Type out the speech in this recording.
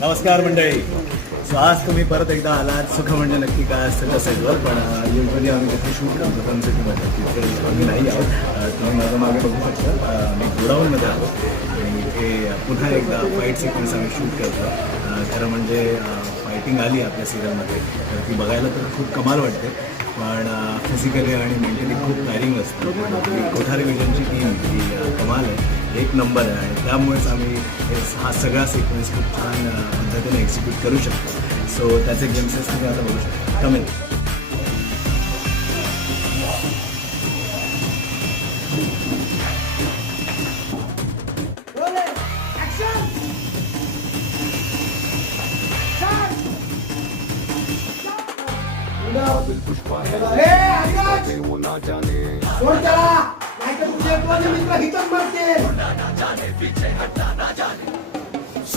नमस्कार मंडळी. सो आज तुम्ही परत एकदा आलात. सुख म्हणजे नक्की काय असतं कसं आहे पण युजली आम्ही तिथे शूट करतो फन तिथे आम्ही नाही आहोत. तुम्ही माझ्या मागे बघू शकता. मी गोडाऊनमध्ये आलो आणि इथे पुन्हा एकदा फाईट सिक्वेन्स आम्ही शूट करतो. खरं म्हणजे फायटिंग आली आपल्या सिरियलमध्ये तर ती बघायला तर खूप कमाल वाटते. पण फिजिकली आणि मेंटली खूप टायरिंग असतं. पण आपली कोठारी विजनची टीम ही एक नंबर आहे त्यामुळेच आम्ही हे सगळा सिक्वेन्स खूप छान पद्धतीने एक्झिक्यूट करू शकतो. सो त्याचे गेम्सेस तुम्ही आता बघू शकता. कमेल सोड त्याला नाहीतर तुझे दोन मित्र हितच मरतील